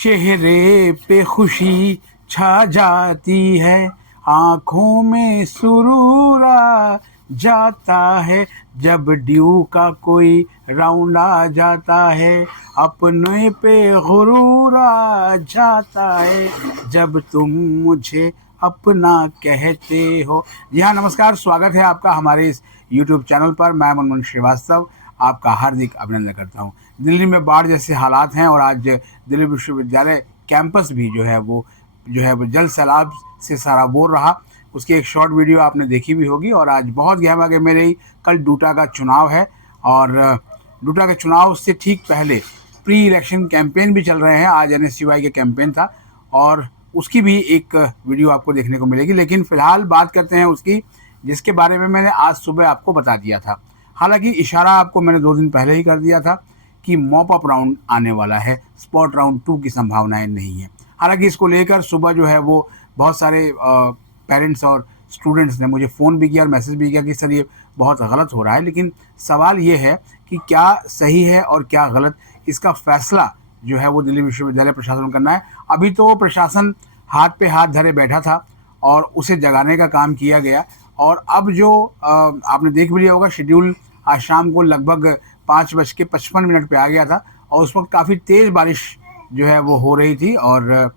चेहरे पे खुशी छा जाती है, आंखों में सुरूर आ जाता है, जब ड्यू का कोई राउंड आ जाता है, अपने पे गुरूर आ जाता है, जब तुम मुझे अपना कहते हो। जी हाँ, नमस्कार, स्वागत है आपका हमारे इस YouTube चैनल पर। मैं मनमोहन श्रीवास्तव आपका हार्दिक अभिनंदन करता हूँ। दिल्ली में बाढ़ जैसे हालात हैं और आज दिल्ली विश्वविद्यालय कैंपस भी जो है वो जल सैलाब से सराबोर रहा। उसकी एक शॉर्ट वीडियो आपने देखी भी होगी। और आज बहुत गहमा गहमी रही। कल डूटा का चुनाव है और डूटा के चुनाव से ठीक पहले प्री इलेक्शन कैंपेन भी चल रहे हैं। आज NSUI के कैंपेन था और उसकी भी एक वीडियो आपको देखने को मिलेगी। लेकिन फिलहाल बात करते हैं उसकी जिसके बारे में मैंने आज सुबह आपको बता दिया था। हालांकि इशारा आपको मैंने 2 दिन पहले ही कर दिया था कि मॉप अप राउंड आने वाला है, स्पॉट राउंड 2 की संभावनाएं नहीं है। हालांकि इसको लेकर सुबह जो है वो बहुत सारे पेरेंट्स और स्टूडेंट्स ने मुझे फ़ोन भी किया और मैसेज भी किया कि सर ये बहुत गलत हो रहा है। लेकिन सवाल ये है कि क्या सही है और क्या गलत, इसका फैसला जो है वो दिल्ली विश्वविद्यालय प्रशासन को करना है। अभी तो प्रशासन हाथ पे हाथ धरे बैठा था और उसे जगाने का काम किया गया। और अब जो आपने देख भी लिया होगा, शेड्यूल आज शाम को लगभग 5:55 पे आ गया था और उस वक्त काफ़ी तेज़ बारिश जो है वो हो रही थी। और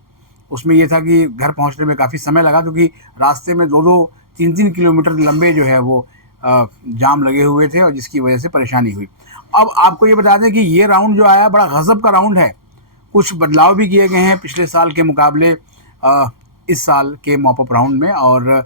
उसमें ये था कि घर पहुंचने में काफ़ी समय लगा क्योंकि रास्ते में 2-2, 3-3 किलोमीटर लंबे जो है वो जाम लगे हुए थे और जिसकी वजह से परेशानी हुई। अब आपको ये बता दें कि ये राउंड जो आया बड़ा गज़ब का राउंड है। कुछ बदलाव भी किए गए हैं पिछले साल के मुकाबले इस साल के मॉप अप राउंड में। और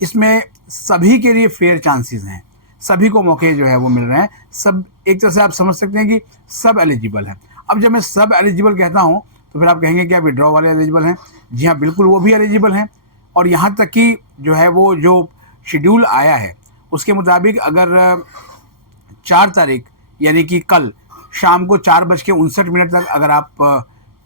इसमें सभी के लिए फेयर चांसेस हैं, सभी को मौके जो है वो मिल रहे हैं। सब एक तरह से आप समझ सकते हैं कि सब एलिजिबल हैं। अब जब मैं सब एलिजिबल कहता हूँ तो फिर आप कहेंगे क्या विड्रॉ वाले एलिजिबल हैं? जी हाँ, बिल्कुल वो भी एलिजिबल हैं। और यहाँ तक कि जो है वो जो शेड्यूल आया है उसके मुताबिक अगर 4 तारीख यानी कि कल शाम को 4:59 तक अगर आप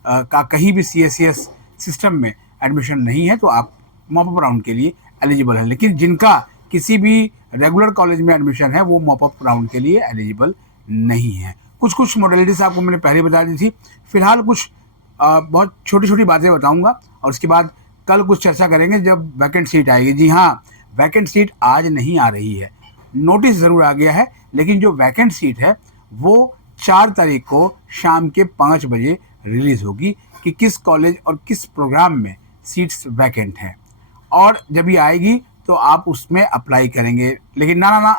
का कहीं भी CSCS सिस्टम में एडमिशन नहीं है तो आप मॉप अप राउंड के लिए एलिजिबल हैं। लेकिन जिनका किसी भी रेगुलर कॉलेज में एडमिशन है वो मॉप अप राउंड के लिए एलिजिबल नहीं है। कुछ मॉडलिटीज़ आपको मैंने पहले बता दी थी। फिलहाल कुछ बहुत छोटी छोटी बातें बताऊंगा और उसके बाद कल कुछ चर्चा करेंगे जब वैकेंट सीट आएगी। जी हाँ, वैकेंट सीट आज नहीं आ रही है, नोटिस ज़रूर आ गया है। लेकिन जो वैकेंट सीट है वो 4 तारीख को शाम के 5 बजे रिलीज़ होगी कि किस कॉलेज और किस प्रोग्राम में सीट्स वैकेंट हैं। और जब ये आएगी तो आप उसमें अप्लाई करेंगे। लेकिन ना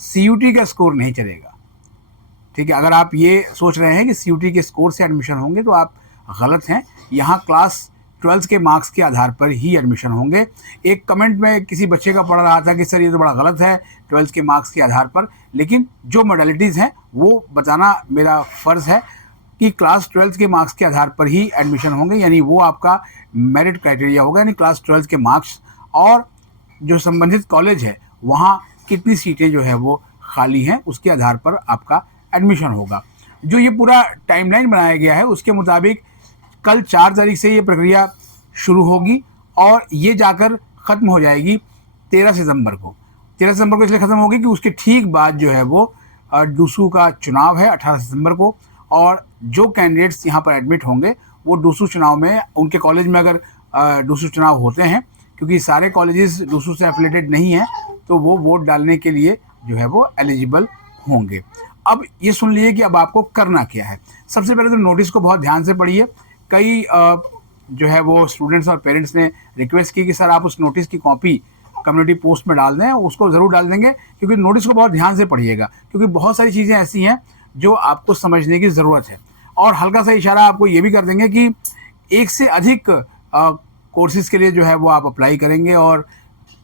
CUT का स्कोर नहीं चलेगा, ठीक है। अगर आप ये सोच रहे हैं कि CUT के स्कोर से एडमिशन होंगे तो आप गलत हैं। यहाँ क्लास 12 के मार्क्स के आधार पर ही एडमिशन होंगे। एक कमेंट में किसी बच्चे का पढ़ रहा था कि सर ये तो बड़ा गलत है 12 के मार्क्स के आधार पर। लेकिन जो मॉडलिटीज़ हैं वो बताना मेरा फ़र्ज़ है कि क्लास 12 के मार्क्स के आधार पर ही एडमिशन होंगे, यानी वो आपका मेरिट क्राइटेरिया होगा। यानी क्लास 12 के मार्क्स और जो संबंधित कॉलेज है वहाँ कितनी सीटें जो है वो खाली हैं उसके आधार पर आपका एडमिशन होगा। जो ये पूरा टाइमलाइन बनाया गया है उसके मुताबिक कल 4 तारीख से ये प्रक्रिया शुरू होगी और ये जाकर ख़त्म हो जाएगी 13 सितंबर को। 13 सितंबर को इसलिए ख़त्म होगी कि उसके ठीक बाद जो है वो डूसू का चुनाव है 18 सितंबर को। और जो कैंडिडेट्स यहाँ पर एडमिट होंगे वो डूसू चुनाव में, उनके कॉलेज में अगर डूसू चुनाव होते हैं, क्योंकि सारे कॉलेजेस डूसू से एफिलेटेड नहीं हैं, तो वो वोट डालने के लिए जो है वो एलिजिबल होंगे। अब ये सुन लीजिए कि अब आपको करना क्या है। सबसे पहले तो नोटिस को बहुत ध्यान से पढ़िए। कई जो है वो स्टूडेंट्स और पेरेंट्स ने रिक्वेस्ट की कि सर आप उस नोटिस की कॉपी कम्युनिटी पोस्ट में डाल दें। उसको ज़रूर डाल देंगे क्योंकि नोटिस को बहुत ध्यान से पढ़िएगा, क्योंकि बहुत सारी चीज़ें ऐसी हैं जो आपको समझने की ज़रूरत है। और हल्का सा इशारा आपको ये भी कर देंगे कि एक से अधिक कोर्सेज के लिए जो है वो आप अप्लाई करेंगे और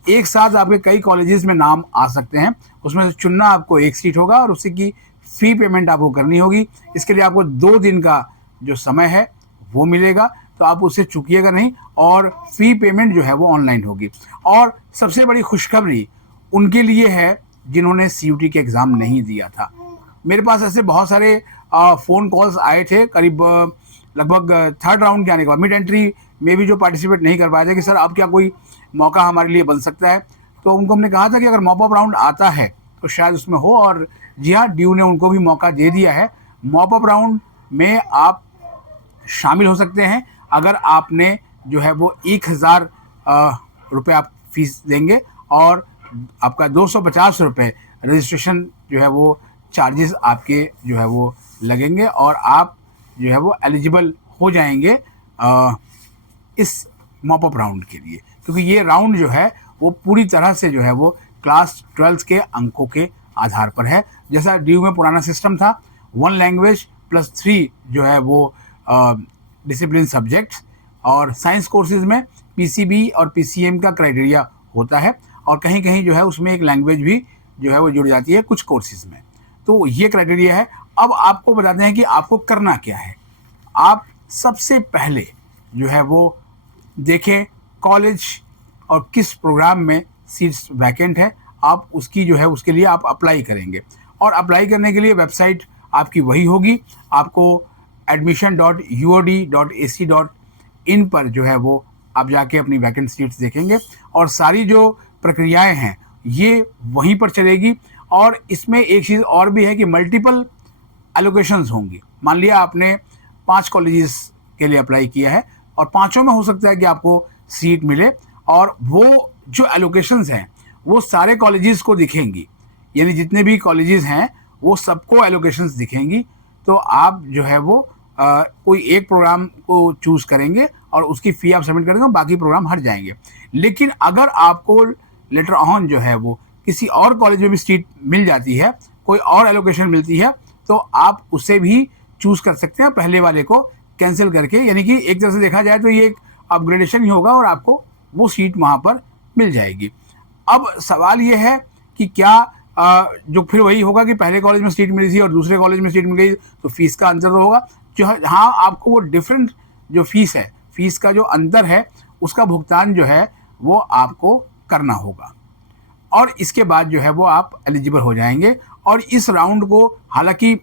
एक साथ आपके कई कॉलेजेस में नाम आ सकते हैं। उसमें से चुनना आपको एक सीट होगा और उसी की फ़ी पेमेंट आपको करनी होगी। इसके लिए आपको 2 दिन का जो समय है वो मिलेगा, तो आप उससे चूकिएगा नहीं। और फ़ी पेमेंट जो है वो ऑनलाइन होगी। और सबसे बड़ी खुशखबरी उनके लिए है जिन्होंने CUT के एग्ज़ाम नहीं दिया था। मेरे पास ऐसे बहुत सारे फ़ोन कॉल्स आए थे करीब लगभग 3rd राउंड के आने के बाद, मिड एंट्री में भी जो पार्टिसिपेट नहीं कर पाए थे कि सर अब क्या कोई मौका हमारे लिए बन सकता है। तो उनको हमने कहा था कि अगर मॉप अप राउंड आता है तो शायद उसमें हो। और जी हाँ, ड्यू ने उनको भी मौका दे दिया है। मॉप अप राउंड में आप शामिल हो सकते हैं अगर आपने जो है वो 1000 रुपये आप फीस देंगे और आपका 250 रुपये रजिस्ट्रेशन जो है वो चार्जेस आपके जो है वो लगेंगे और आप जो है वो एलिजिबल हो जाएंगे इस मॉपअप राउंड के लिए, क्योंकि ये राउंड जो है वो पूरी तरह से जो है वो क्लास 12 के अंकों के आधार पर है। जैसा ड्यू में पुराना सिस्टम था 1 लैंग्वेज प्लस 3 जो है वो डिसिप्लिन सब्जेक्ट्स, और साइंस कोर्सेज में पीसीबी और पीसीएम का क्राइटेरिया होता है और कहीं कहीं जो है उसमें एक लैंग्वेज भी जो है वो जुड़ जाती है कुछ कोर्सेज में। तो ये क्राइटेरिया है। अब आपको बताते हैं कि आपको करना क्या है। आप सबसे पहले जो है वो देखें कॉलेज और किस प्रोग्राम में सीट्स वैकेंट है, आप उसकी जो है उसके लिए आप अप्लाई करेंगे और अप्लाई करने के लिए वेबसाइट आपकी वही होगी। आपको admission.uod.ac.in पर जो है वो आप जाके अपनी वैकेंट सीट्स देखेंगे और सारी जो प्रक्रियाएं हैं ये वहीं पर चलेगी। और इसमें एक चीज़ और भी है कि मल्टीपल एलोकेशंस होंगी। मान लिया आपने 5 कॉलेजेस के लिए अप्लाई किया है और 5 में हो सकता है कि आपको सीट मिले और वो जो एलोकेशंस हैं वो सारे कॉलेजेस को दिखेंगी, यानी जितने भी कॉलेजेस हैं वो सबको एलोकेशंस दिखेंगी। तो आप जो है वो कोई एक प्रोग्राम को चूज़ करेंगे और उसकी फ़ी आप सबमिट करेंगे और बाकी प्रोग्राम हट जाएंगे। लेकिन अगर आपको लेटर ऑन जो है वो किसी और कॉलेज में भी सीट मिल जाती है, कोई और एलोकेशन मिलती है, तो आप उसे भी चूज़ कर सकते हैं पहले वाले को कैंसिल करके। यानी कि एक तरह से देखा जाए तो ये एक अपग्रेडेशन ही होगा और आपको वो सीट वहाँ पर मिल जाएगी। अब सवाल ये है कि क्या जो फिर वही होगा कि पहले कॉलेज में सीट मिली थी और दूसरे कॉलेज में सीट मिल गई तो फीस का अंतर तो होगा। जो हाँ, आपको वो डिफरेंट जो फीस है, फीस का जो अंतर है उसका भुगतान जो है वो आपको करना होगा और इसके बाद जो है वो आप एलिजिबल हो जाएंगे। और इस राउंड को हालांकि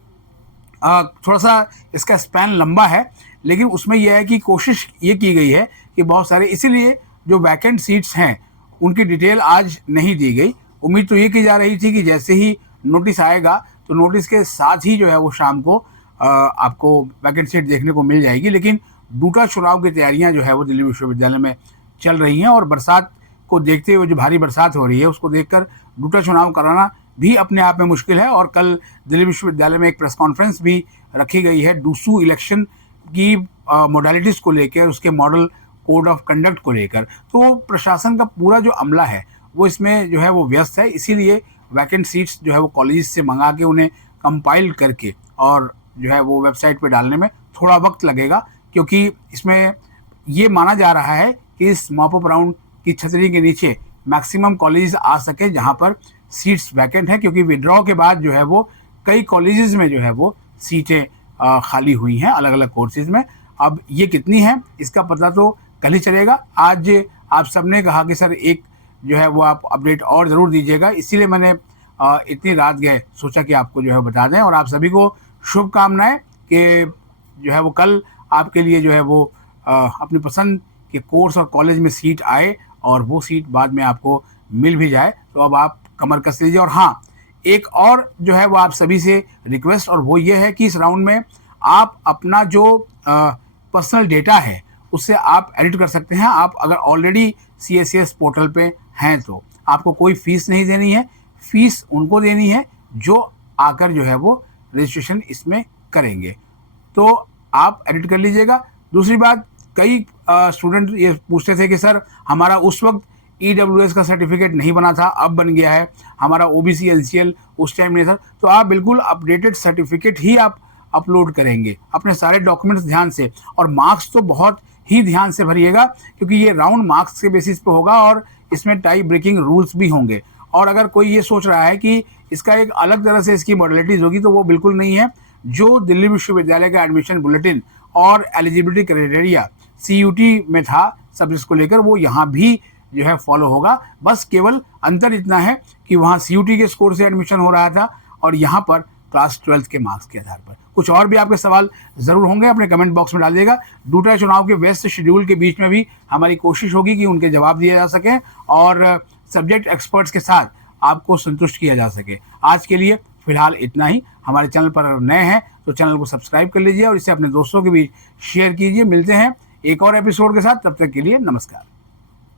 थोड़ा सा इसका स्पैन लंबा है, लेकिन उसमें यह है कि कोशिश ये की गई है कि बहुत सारे, इसीलिए जो वैकेंट सीट्स हैं उनकी डिटेल आज नहीं दी गई। उम्मीद तो ये की जा रही थी कि जैसे ही नोटिस आएगा तो नोटिस के साथ ही जो है वो शाम को आपको वैकेंट सीट देखने को मिल जाएगी। लेकिन डूटा चुनाव की तैयारियां जो है वो दिल्ली विश्वविद्यालय में चल रही हैं और बरसात को देखते हुए, जो भारी बरसात हो रही है उसको देखकर डूटा चुनाव कराना भी अपने आप में मुश्किल है। और कल दिल्ली विश्वविद्यालय में एक प्रेस कॉन्फ्रेंस भी रखी गई है डूसू इलेक्शन की मोडालिटीज़ को लेकर, उसके मॉडल कोड ऑफ कंडक्ट को लेकर। तो प्रशासन का पूरा जो अमला है वो इसमें जो है वो व्यस्त है। इसीलिए वैकेंट सीट्स जो है वो कॉलेज से मंगा के उन्हें कंपाइल करके और जो है वो वेबसाइट पे डालने में थोड़ा वक्त लगेगा, क्योंकि इसमें ये माना जा रहा है कि इस मॉपअप राउंड की छतरी के नीचे मैक्सिमम कॉलेज आ सके जहाँ पर सीट्स वैकेंट हैं, क्योंकि विड्रॉ के बाद जो है वो कई कॉलेजेस में जो है वो सीटें खाली हुई हैं अलग अलग कोर्सेज में। अब ये कितनी हैं इसका पता तो कल ही चलेगा। आज आप सबने कहा कि सर एक जो है वो आप अपडेट और ज़रूर दीजिएगा, इसीलिए मैंने इतनी रात गए सोचा कि आपको जो है बता दें। और आप सभी को शुभकामनाएं कि जो है वो कल आपके लिए जो है वो अपनी पसंद के कोर्स और कॉलेज में सीट आए और वो सीट बाद में आपको मिल भी जाए। तो अब आप कमर कस लीजिए। और हाँ, एक और जो है वो आप सभी से रिक्वेस्ट, और वो ये है कि इस राउंड में आप अपना जो पर्सनल डेटा है उससे आप एडिट कर सकते हैं। आप अगर ऑलरेडी CSCS पोर्टल पे हैं तो आपको कोई फ़ीस नहीं देनी है, फ़ीस उनको देनी है जो आकर जो है वो रजिस्ट्रेशन इसमें करेंगे। तो आप एडिट कर लीजिएगा। दूसरी बात, कई स्टूडेंट ये पूछते थे कि सर हमारा उस वक्त EWS का सर्टिफिकेट नहीं बना था, अब बन गया है, हमारा OBC NCL उस टाइम नहीं था। तो आप बिल्कुल अपडेटेड सर्टिफिकेट ही आप अपलोड करेंगे, अपने सारे डॉक्यूमेंट्स ध्यान से, और मार्क्स तो बहुत ही ध्यान से भरिएगा, क्योंकि ये राउंड मार्क्स के बेसिस पे होगा और इसमें टाई ब्रेकिंग रूल्स भी होंगे। और अगर कोई ये सोच रहा है कि इसका एक अलग तरह से इसकी मॉडलिटीज़ होगी, तो वो बिल्कुल नहीं है। जो दिल्ली विश्वविद्यालय का एडमिशन बुलेटिन और एलिजिबिलिटी क्राइटेरिया CUT में था सब्जेक्ट्स को लेकर, वो यहाँ भी जो है फॉलो होगा। बस केवल अंतर इतना है कि वहाँ CUT के स्कोर से एडमिशन हो रहा था और यहाँ पर क्लास 12 के मार्क्स के आधार पर। कुछ और भी आपके सवाल ज़रूर होंगे, अपने कमेंट बॉक्स में डाल देगा। डूटा चुनाव के व्यस्त शेड्यूल के बीच में भी हमारी कोशिश होगी कि उनके जवाब दिए जा सकें और सब्जेक्ट एक्सपर्ट्स के साथ आपको संतुष्ट किया जा सके। आज के लिए फ़िलहाल इतना ही। हमारे चैनल पर नए हैं तो चैनल को सब्सक्राइब कर लीजिए और इसे अपने दोस्तों के बीच शेयर कीजिए। मिलते हैं एक और एपिसोड के साथ, तब तक के लिए नमस्कार।